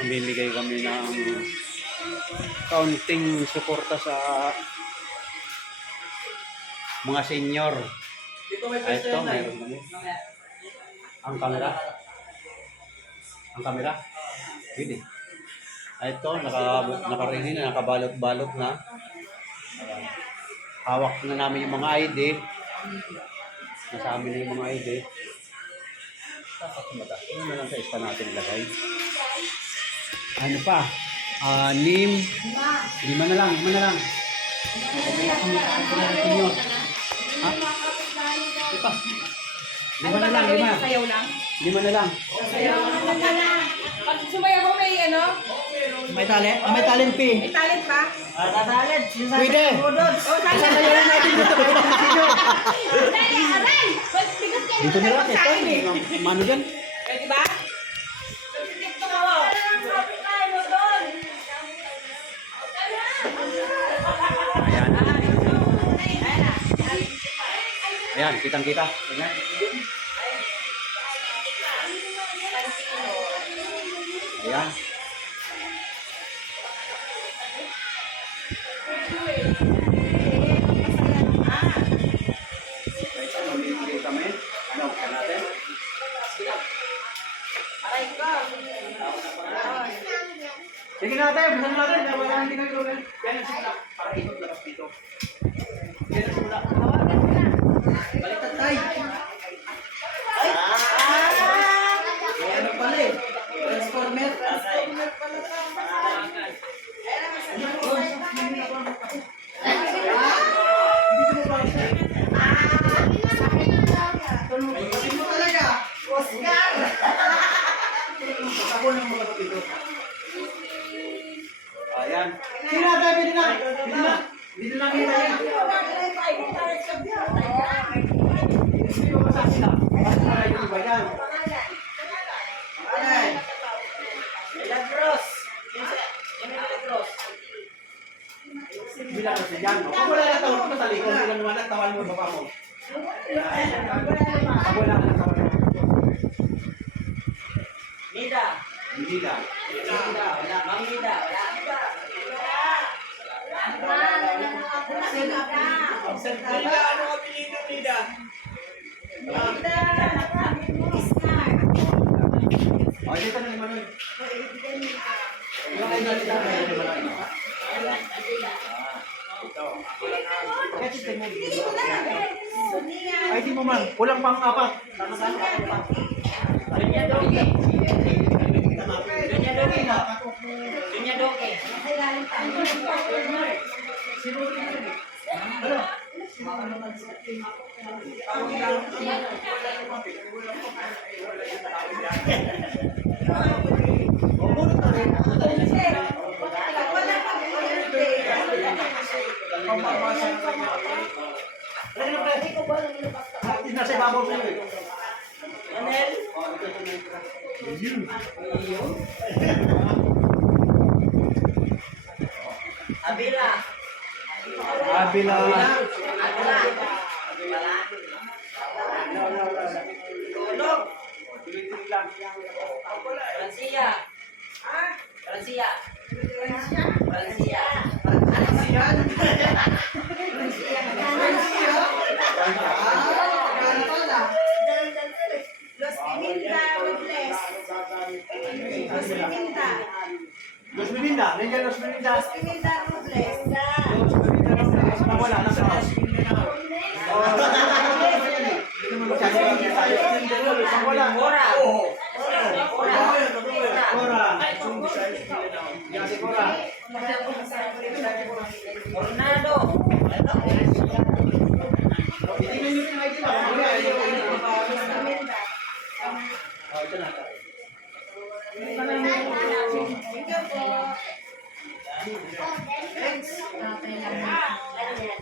Mamimigay kami ng kaunting suporta sa mga senior. Ito, mayroon kami. Ang camera. Ang camera. Pwede. Ito, nakaready na, nakabalot-balot na. Hawak na namin yung mga ID. Nasa amin na yung mga ID. Ano na lang sa ispa natin ilagay. Ano pa? Nim. Lima na lang. Ha? Ipa. Lima na lang. Sayaw lang? Lima na lang. Sayaw lang. Pag sumayaw mo may ano? May talent? May talent P. May talent pa? Talent. Pwede. Sasayaw natin dito. Aray! Dito na lang. Ito. Mano dyan? Pwede ba? Dito mo. Ayan. Ayan, kitang-kita. Ayan. Ayan. Kami. Ano, natin? Aray ko. Sige natin, buksan natin. Wala hindi kami gawin. Yan ang simula. Para ikot labas dito. Yan ang simula. Baliktad tayo. Ano pala eh? Transformer. Ayusin mo talaga. Oscar! Ako ng mga kapito. Ayan. Sige na tayo, pwede na. Dito lang kita yan. Sige mo sa akin na. Para yung iba yan. Okay. Milagros. Bilang kasi dyan. Pag wala na tawag mo sa likod, bilang naman ang tawan mo baba mo. Pag wala na tawag mo. Nida. Hindi na. Nida. Wala. Mang Nida. Wala. Nida. Ano ka pinito, Nida? O, dito na naman yun. Yung ay nalita na yun. Ay, di mo man. Kulang pang apat. Dunya Doki. Dunya Doki na. Dunya Doki. Nasa ibabaw mo yun. Anel. Abila. Abila. Tulog. Francia. Francia. Los Piminta Robles. Los Piminta. Los Melinda. Nandiyan Los Melinda. Los Piminta Robles. Los Melinda. Nawala na sa house. Wala. Cora. Cora. Cora. Tornado.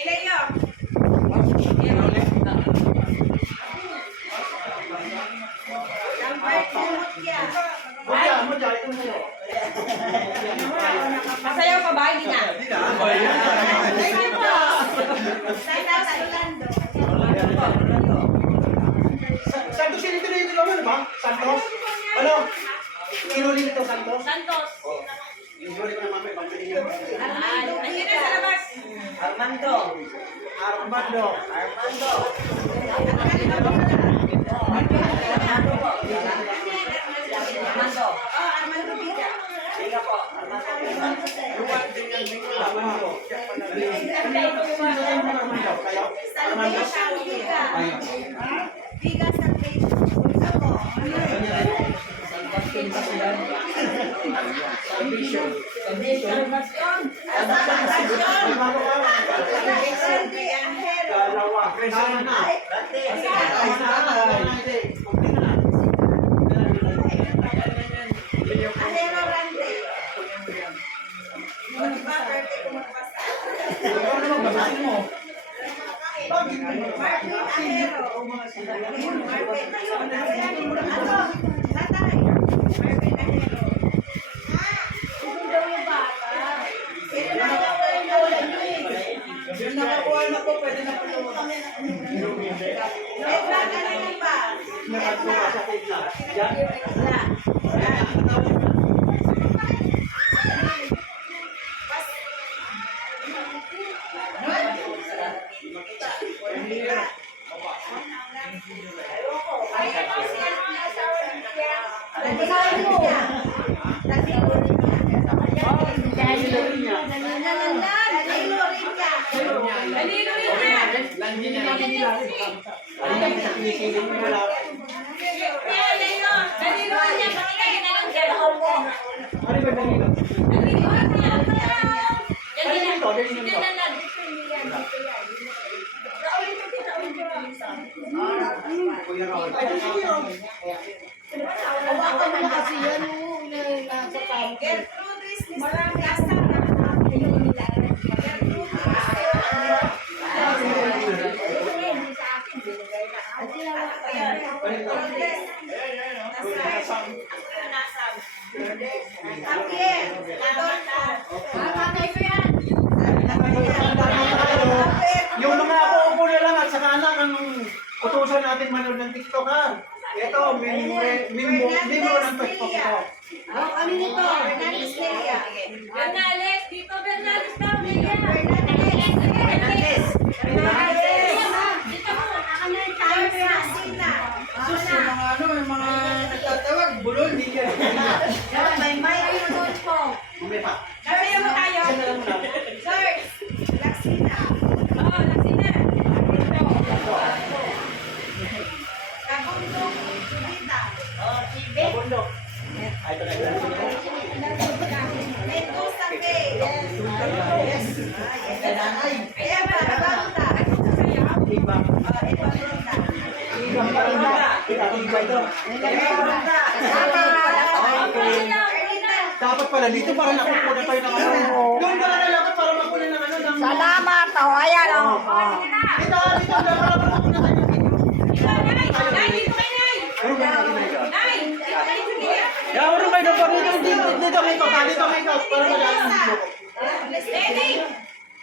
Ilan yun? Masayaw pa ba? Hindi na. Thank you po. Santos yun ito na yun, di ba? Santos? Ano? Kinulito Santos. Santos. Yung ko na mamay, pambili niya. Nandiyan na sa labas. Armando. Armando. Armando. Armando. Oh, Armando Biga. Biga po. Armando. Armando. Salvation Biga. Ayun. Biga Salvation. Ako. Salvation. Salvation. Dalawa. Tama na. Ahero Rande. Di ba, birthday ko magbasa? Ikaw naman, basahin mo. Marvin Ahero. Marvin. Ano? Tatay. Marvin Ahero. Ito daw yung bata. Sino na yung lola niyo eh? Yung nakakuha na po, pwede na po lumabas. Eh, baka na lang ba? Nakatuwa sa tigla. Yan. Ano ba Danilo? Kuya Raul. Hawakan mo na kasi yan, oh, nasa tao. Gertrudis, marami asal na Yung mga apo-apo na lang at saka anak ang utusan natin manood ng TikTok ha. Ito, membro ng TikTok ito. Oh, ano nito? Bernales Leia. Bernales, dito Bernales daw, Leia. Bernales. Fernandez. Dito mo. Charles Racina. Sus, yung mga ano, yung mga nagtatawag, bulol, hindi ka. May mic doon po. May pa. Sabi mo tayo. Isa na lang muna. George. Laksina. Oo, Laksina. Kabundong. Subita. Bundok. Ay, ito na ito. Mendoza Bay. Yes. Nanay. Kaya ba? Banta. Iba. Banta. Iba pa rin ba? Iba ito. Dapat pala dito para nakuha na tayo ng ano. Doon ka na dapat para makuha ng ano. ng- Salamat. Oh, ayan oh. Dito, dito, para makuha na tayo ng video. Ano ba natin na ito? Ya, ano ba ito? Dito may ito. Dito may ito. Para magaan ang video.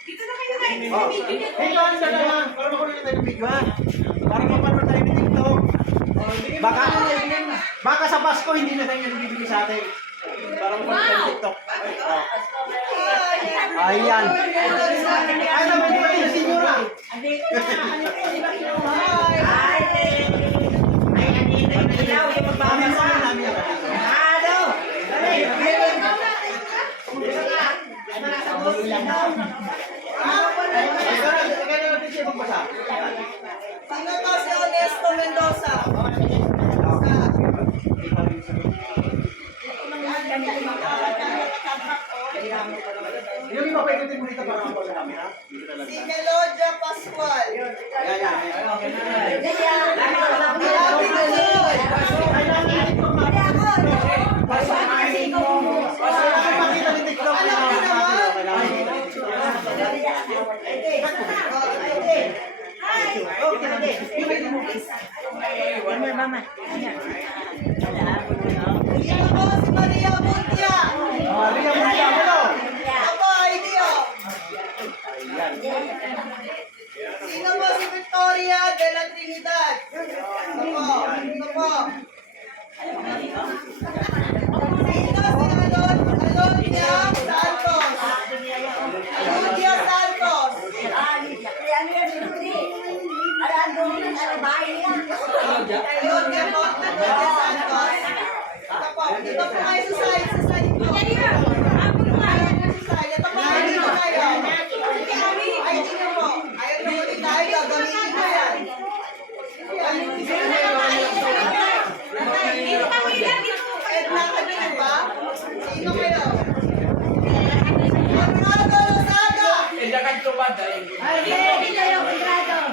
Dito na kayo na. Oh. Ito ang dalawa. Para makuha na tayo ng video ha. Para mapanood tayo ng TikTok. Baka sa Pasko hindi na tayo yung bibili sa atin. Para mapanood tayo ng TikTok. Oh. Ayan. Ay naman yung mga sinyora. Amin sa amin namin yan. Kaya natin siya magbasa. Sino to si Honesto Mendoza? Yung iba pa ikutin mo dito para mapasa namin ha. Dito na lang. Si Melodia Pascual. Yan, yan. Pakita ni TikTok. Sino po si Maria Buntia? Maria Muliamo. Ako, Ideo. Sino po si Victoria de la Trinidad? Ako, sino po? Dito po kayo sa side. Sa side po. Kaya, abot mo nga. Ayan po sa side. Ito po dito kayo. Ay, tingnan mo. Ayaw na ulit tayo. Gagamitin ko yan. Dito ka, William, dito. Edna, kanina ba? Sino kayo? Conrado Lozada!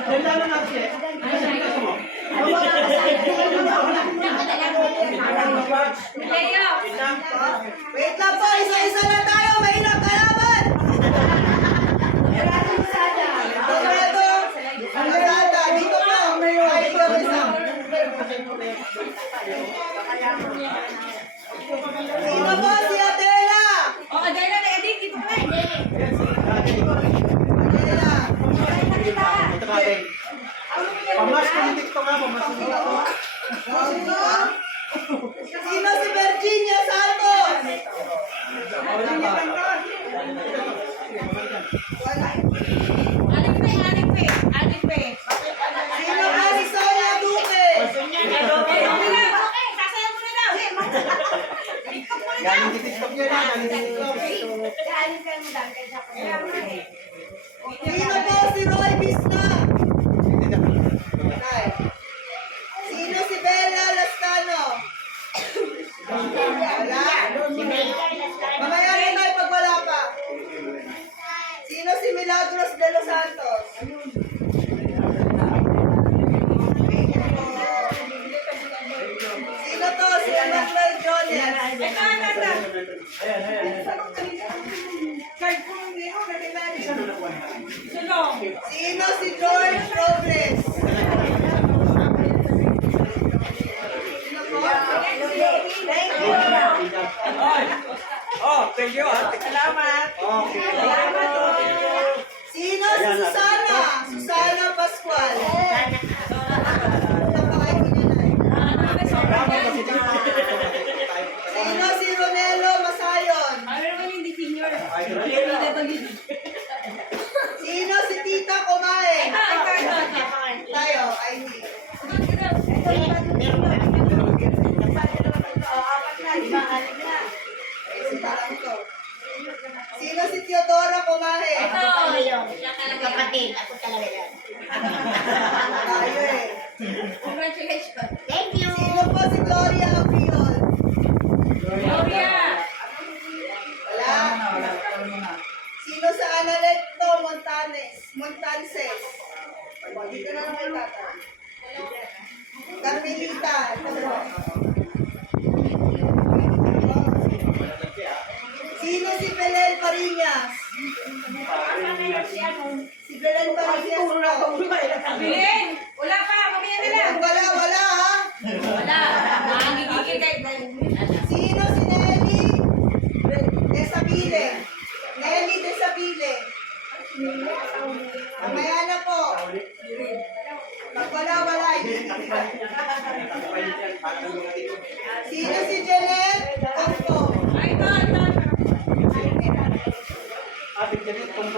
Ganda na natin eh. Ano sa bigas mo? Kaya, Wait lang po, isa-isa na tayo. Mahirap kalaban! Conrado Lozada, dito po. Ay, ikaw isa. Sino po si Adela? o, dahil na negative, dito ka na. Adela. Ito natin. Pamas ko yung TikTok nga. Pamas ko yung TikTok. Sino? Sino si Virginia Santos? Wala. Aling pe. Sino ka si Sonia Duque? Okay, sasayaw mo na daw. Galing sa TikTok niya na. Galing sa TikTok. Sino po si Roy Bisna? Ay. Sino si Bella Lascano? Wala? Mamaya na tayo pag wala pa. Sino si Milagros de los Santos? Sino to? Si Emmanuel Jones. Sulong. Sino si George Robles? Sino po? Thank you. Thank you. Salamat. Okay. Sino si Susana? Susana Pascual. Napakain ko niya na eh. Sino si Ronelo Masayon? Ano naman hindi senior? Sino si Tita Kumain? Ito. Tayo, ID. Sino si Teodora Kumain? Kapatid, ako talaga yan. Tayo eh. Congratulations. Thank you. Sino po si Gloria Abriol? Gloria. Wala. Sino sa Analecto Montances? Dito na naman tata. Carmelita. Ito po. Sino si Belen Pariñas? Si Belen Pariñas po. Bilin. Wala pa. Mamaya na lang. Wala ha? Wala. Makagigigil kayo. Sino si Nelly Desabile? Nelly Desabile. Mamaya na po. Pag wala. Sino si Janet Octo? Ay, ito. Ating ganit kung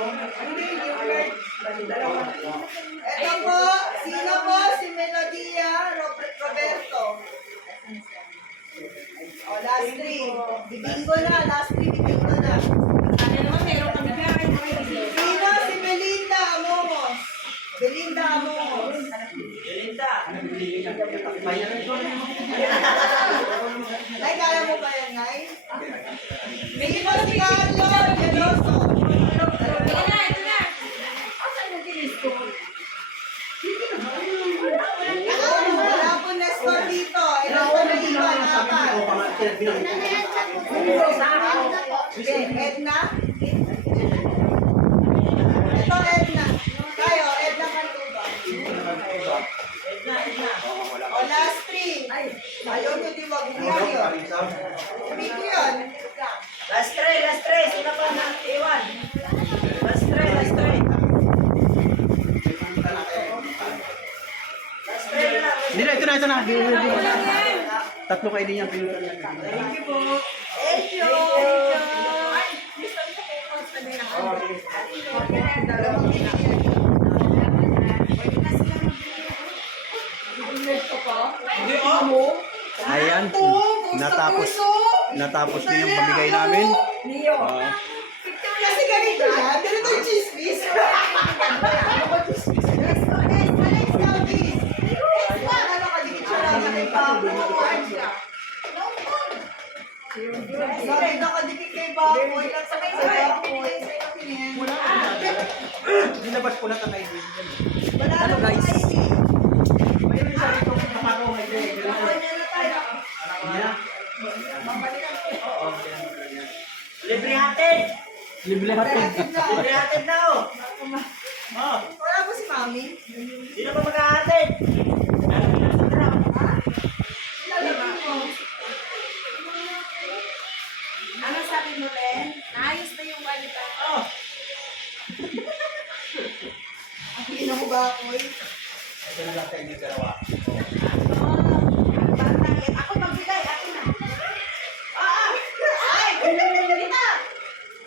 Ito po, sino po si Melodia Roberto? O, last three. Bibingo na, last three, bibingo na. Ano naman, meron kami dyan. Sino si Belinda Amomos? Belinda Amomos. Nay, kaya mo ba yan, Nay? Sino si Carlo Geloso? Ito na. Wala po Nestor dito. Ilan po naiwan? Apat. Okay, Edna? Ito, Edna. Tayo, Edna Cantuba. O, last three. Ayaw nyo, di wag niyo. Sabi ko yun. Last three. Sino pa na iwan? Last three. Last three na lang. Hindi na, ito na. Tatlo kayo din yung pinutan niya. Thank you. Ayan. Natapos. natapos ko yung pamigay namin. Leo. Kasi ganito yan. Ganito yung chismis. Ano ba chismis? Alex, Calvis. Ano ka, dikit siya namin kay Pablo. Sabi na ka, dikit kay Baboy. Sabay sa Baboy. Dinabas ko na kamay din. Ano guys? Mayroon isa rito kapagaw may day. Libre hatid. Libre hatid. Libre hatid na oh. Oh, Wala po si Mami. sino pa maghahatid? Ano sabi mo, Len? Naayos na yung walita. Oh, Ang ina mo ba ako eh? Ito na lang sa inyo dalawa. Ako magbigay, akin na. Ay! Kita!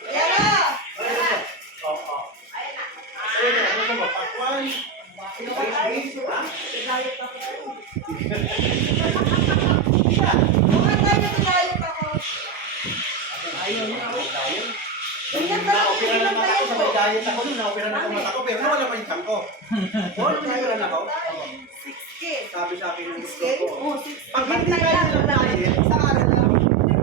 Ayan na! Oo. Ayan na. Ayun na, ano ba? Pakwan. Mga tayo na pinayot ako. Ayaw niya ako. Na-opera na mata ko sa may diet ako nun. Na-opera na ang mata ko. Pero wala pa yung tiyan ko. Oo, na-opera na ako. 6K. Sabi sa akin ng 6K? gusto ko. Oo, 6K. Pag hindi kayo ng diet, Sa